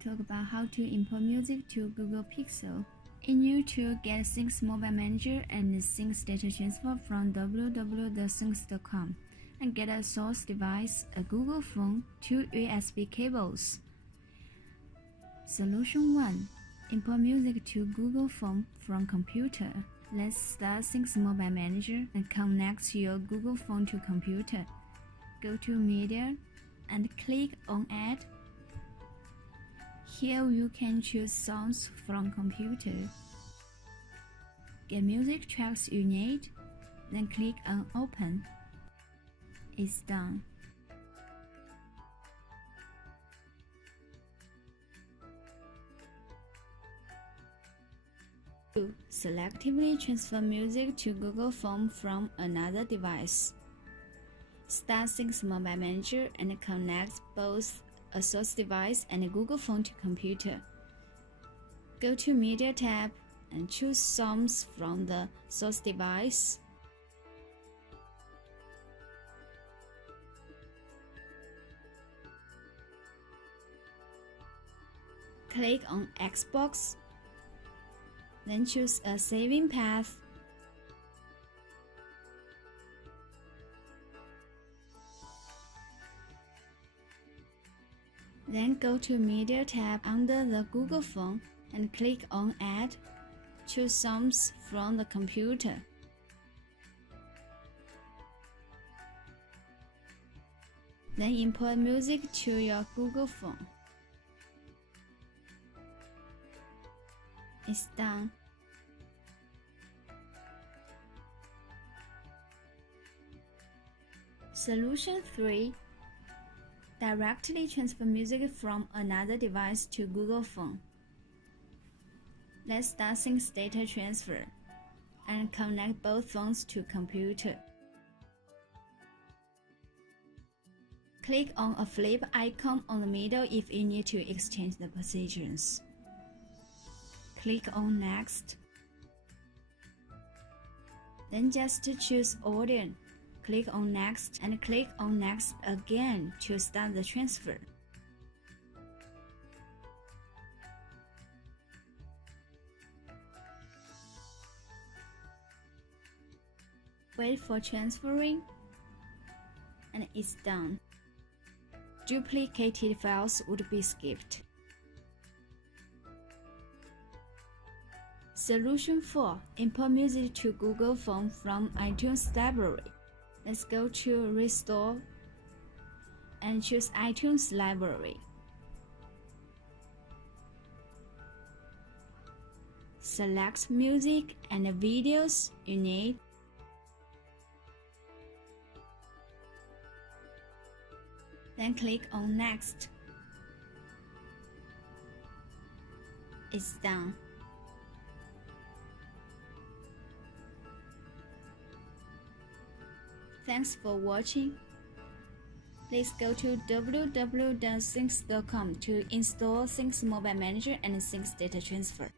talk about how to import music to Google Pixel. In order to get Syncios Mobile Manager and Syncios Data Transfer from www.syncios.com and get a source device, a Google phone, 2 USB cables. Solution 1. Import music to Google phone from computer. Let's start Syncios Mobile Manager and connect your Google phone to computer. Go to Media and click on Add. Here you can choose songs from computer. Get music tracks you need, then click on Open. It's done. Selectively transfer music to Google phone from another device. Start Syncios Mobile Manager and connect both a source device and a Google phone to computer. Go to Media tab and choose songs from the source device. Click on Xbox, then choose a saving path. Then go to Media tab under the Google phone and click on Add. Choose songs from the computer. Then import music to your Google phone. It's done. Solution 3. Directly transfer music from another device to Google phone. Let's start Syncios Data Transfer and connect both phones to computer. Click on a flip icon on the middle if you need to exchange the positions. Click on Next. Then just choose Audio. Click on Next and click on Next again to start the transfer. Wait for transferring, and it's done. Duplicated files would be skipped. Solution 4. Import music to Google phone from iTunes library. Let's go to Restore and choose iTunes library. Select music and videos you need. Then click on Next. It's done. Thanks for watching. Please go to www.syncios.com to install Syncios Mobile Manager and Syncios Data Transfer.